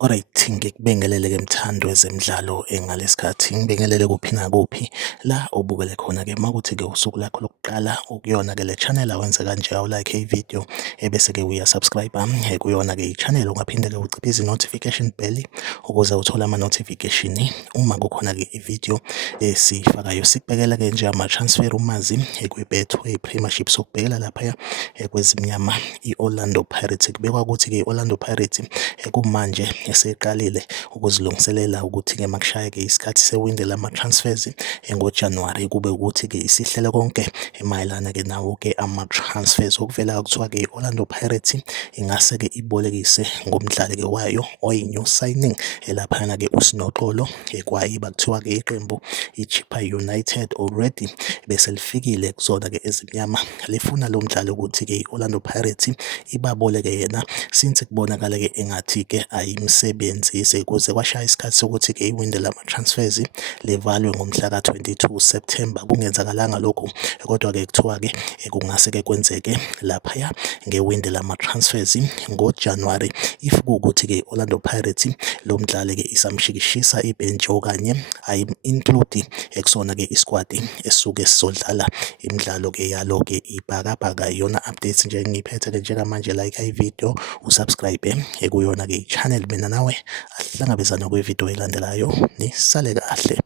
Alright, ngikubingelele-ke mthando wezemidlalo ngalesikhathi ngibingelele kuphi nakuphi la obukele khona-ke makuthi-ke usuku lakho lokuqala ukuyona-ke le channel awenze kanje awulike ividiyo ebese-ke uyasubscribe kuyona-ke i-channel ungaphinde-ke uciphize i-notification bell ukuze uthole ama-notification uma kukhona-ke ividiyo esiyifakayo. Sikubekela-ke nje ama-transfer umazi kwibethu Premiership sokubhekela laphaya kwezimnyama i-Orlando Pirates. Kubekwa ukuthi-ke i-Orlando Pirates kumanje eseqalile ukuzilungiselela ukuthi-ke makushaya-ke isikhathi sewindi lama-transfers ngoJanuwari kube ukuthi-ke isihlele konke mayelana-ke nawo-ke ama-transfers. Okuvela kuthiwa-ke i-Orlando Pirates ingase-ke ibolekise ngomdlali-ke wayo oyi-new signing elaphana-ke uSinoxolo kwayiba kuthiwa-ke iqembu iChippa United already bese lifikile kuzona-ke ezimnyama lifuna lo mdlali ukuthi-ke i-Orlando Pirates ibaboleke yena since kubonakala-ke engathi-ke ayimsebenzise kuze kwashaya isikhathi sokuthi-ke iwindi lama-transfers livalwe ngomhla ka-22 September. Kungenzakalanga lokhu kodwa-ke kuthiwa-ke kungase-ke kwenzeke laphaya ngewindi lama-transfers ngoJanuwari if kuwukuthi-ke i-Orlando Pirates lo mdlali-ke isamshikishisa ibhentshi okanye ayim-include kusona-ke isquad esisuke sizodlala imidlalo-ke yalo-ke ibhakabhaka. Iyona update nje engiyiphethe-ke njengamanje, like ividiyo usubscribe kuyona-ke i-channel, mina nawe asihlangabezane kwividiyo elandelayo, nisale kahle.